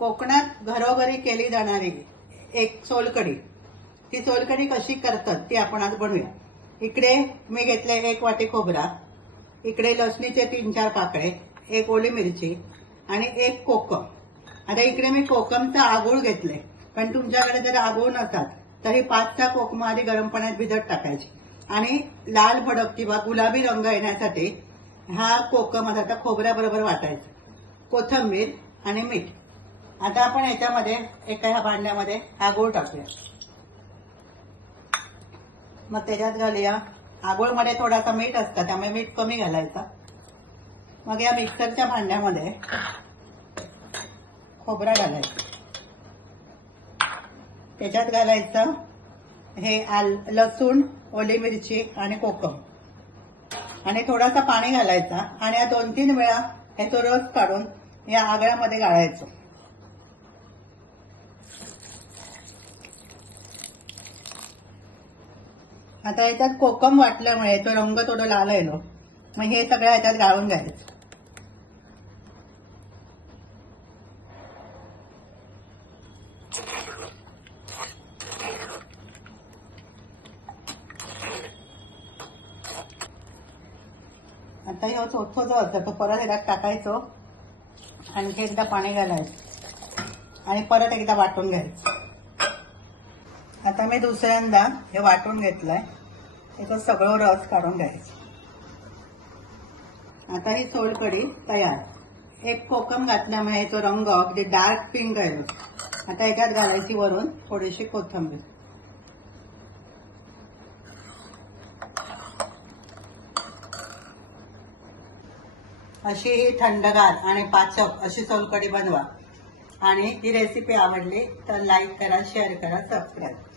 कोकणात घरोघरी केली जाणारी एक सोलकढी, ती सोलकढी कशी करतात ती आपण आज बनवूया। इकडे मी घेतले 1 वाटी खोबरा, इकडे लसणीचे 3-4 पाकळे, 1 ओली मिरची आणि 1 कोकम। आता इकडे मी कोकमचा आगूळ घेतले, पण तुमच्याकडे जर आगूळ नसतात तरी 5 कोकम आधी गरम पाण्यात भिजत टाकायचे आणि लाल भडक किंवा गुलाबी रंग येण्यासाठी हा कोकम आता खोबऱ्याबरोबर वाटायचा, कोथिंबीर आणि मीठ। आता आपण याच्यामध्ये एका ह्या भांड्यामध्ये आगूळ टाकूया, मग त्याच्यात घालूया। आगूळमध्ये थोडासा मीठ असतं त्यामुळे मीठ कमी घालायचं। मग या मिक्सरच्या भांड्यामध्ये खोबरा घालायचा, त्याच्यात घालायचं हे लसूण, ओली मिरची आणि कोकम आणि थोडासा पाणी घालायचा आणि या 2-3 वेळा ह्याचा रस काढून या आगळामध्ये गाळायचं। आता याच्यात कोकम वाटल्यामुळे तो रंग थोडा लाल येलो, मग हे सगळं याच्यात गाळून घ्यायचं। आता हे चोथो जो असतो तो परत याच्यात टाकायचो, आणखी एकदा पाणी घालायचं आणि परत एकदा वाटून घ्यायचं। आता मी दुसऱ्यांदा हे वाटून घेतलंय, त्याचा सगळं रस काढून घ्यायचा। आता ही सोलकढी तयार। 1 कोकम घातल्यामुळे तो रंग अगदी डार्क पिंक आहे। आता याच्यात घालायची वरून थोडीशी कोथिंबीर। अशी ही थंडगार आणि पाचक अशी सोलकढी बनवा। आणि ही रेसिपी आवडली तर लाईक करा, शेअर करा, सबस्क्राईब करा।